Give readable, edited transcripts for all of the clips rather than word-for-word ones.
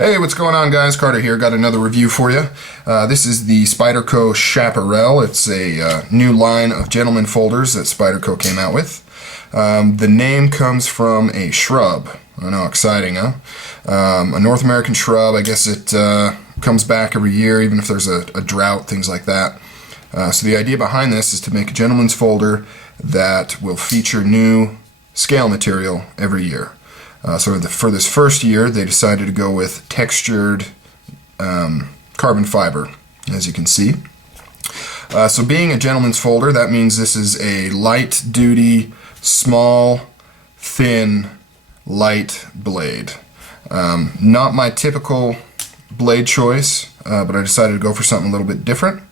Hey, what's going on, guys? Carter here. Got another review for you. This is the Spyderco Chapparal. It's a new line of gentleman folders that Spyderco came out with. The name comes from a shrub. I know, exciting, huh? A North American shrub. I guess it comes back every year, even if there's a drought, things like that. So the idea behind this is to make a gentleman's folder that will feature new scale material every year. So for this first year, they decided to go with textured carbon fiber, as you can see. So being a gentleman's folder, that means this is a light-duty, small, thin, light blade. Not my typical blade choice, but I decided to go for something a little bit different.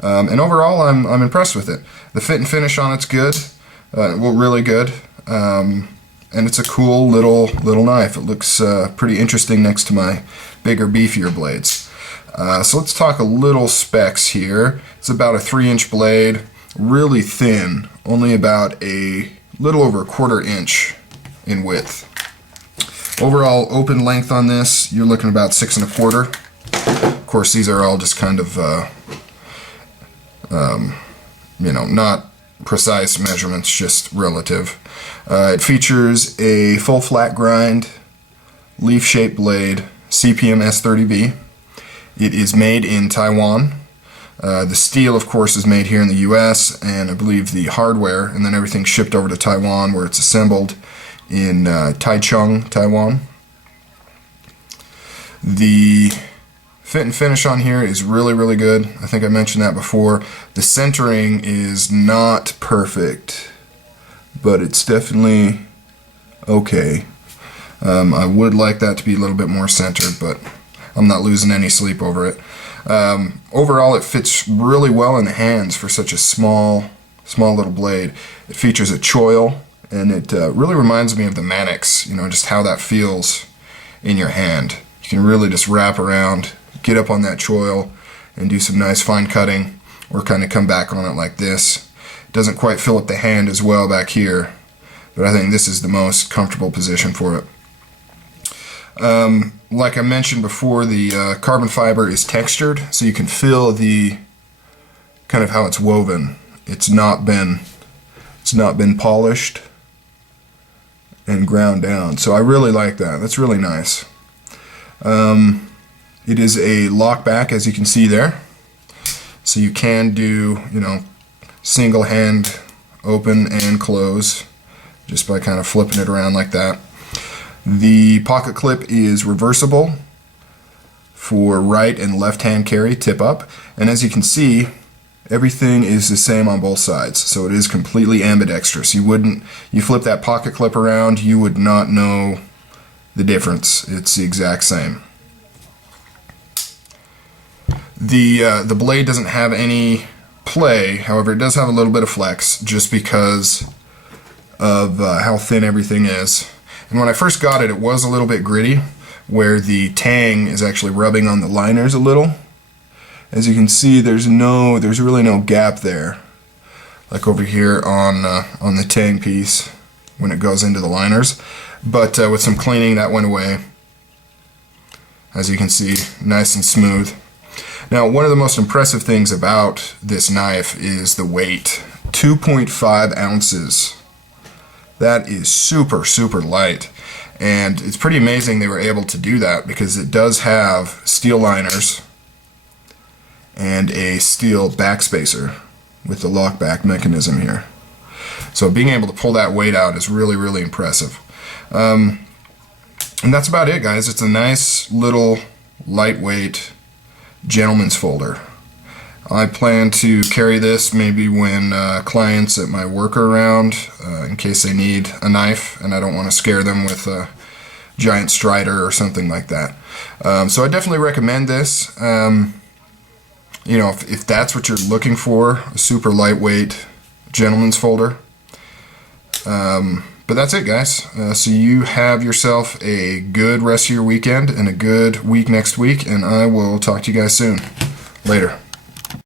And overall, I'm impressed with it. The fit and finish on it's good, well, really good. And it's a cool little knife. It looks pretty interesting next to my bigger, beefier blades. So let's talk a little specs here. It's about a 3-inch blade, really thin, only about a little over a 1/4 inch in width. Overall open length on this, you're looking about 6 1/4. Of course, these are all just kind of, not precise measurements, just relative. It features a full flat grind, leaf-shaped blade, CPM S30B. It is made in Taiwan. The steel, of course, is made here in the US, and I believe the hardware, and then everything shipped over to Taiwan, where it's assembled in Taichung, Taiwan. The fit and finish on here is really good. I think I mentioned that before. The centering is not perfect, but it's definitely okay. I would like that to be a little bit more centered, but I'm not losing any sleep over it. Overall, it fits really well in the hands for such a small little blade. It features a choil, and it really reminds me of the Mannix, just how that feels in your hand. You can really just wrap around, get up on that choil, and do some nice fine cutting, or kind of come back on it like this. It doesn't quite fill up the hand as well back here, but I think this is the most comfortable position for it. Like I mentioned before, the carbon fiber is textured, so you can feel the kind of how it's woven. It's not been polished and ground down, so I really like that. That's really nice. It is a lock back, as you can see there, so you can do single hand open and close just by kind of flipping it around like that. The pocket clip is reversible for right and left hand carry, tip up, and as you can see, everything is the same on both sides, so it is completely ambidextrous. You flip that pocket clip around, you would not know the difference. It's the exact same. The blade doesn't have any play, however it does have a little bit of flex just because of how thin everything is. And when I first got it, it was a little bit gritty, where the tang is actually rubbing on the liners a little. As you can see, there's really no gap there, like over here on the tang piece when it goes into the liners. But with some cleaning, that went away. As you can see, nice and smooth. Now, one of the most impressive things about this knife is the weight. 2.5 ounces. That is super light. And it's pretty amazing they were able to do that, because it does have steel liners and a steel backspacer with the lockback mechanism here. So being able to pull that weight out is really impressive. And that's about it, guys. It's a nice little lightweight gentleman's folder. I plan to carry this maybe when clients at my work are around, in case they need a knife and I don't want to scare them with a giant Strider or something like that. So I definitely recommend this. If that's what you're looking for, a super lightweight gentleman's folder. But that's it, guys. So you have yourself a good rest of your weekend and a good week next week, and I will talk to you guys soon. Later.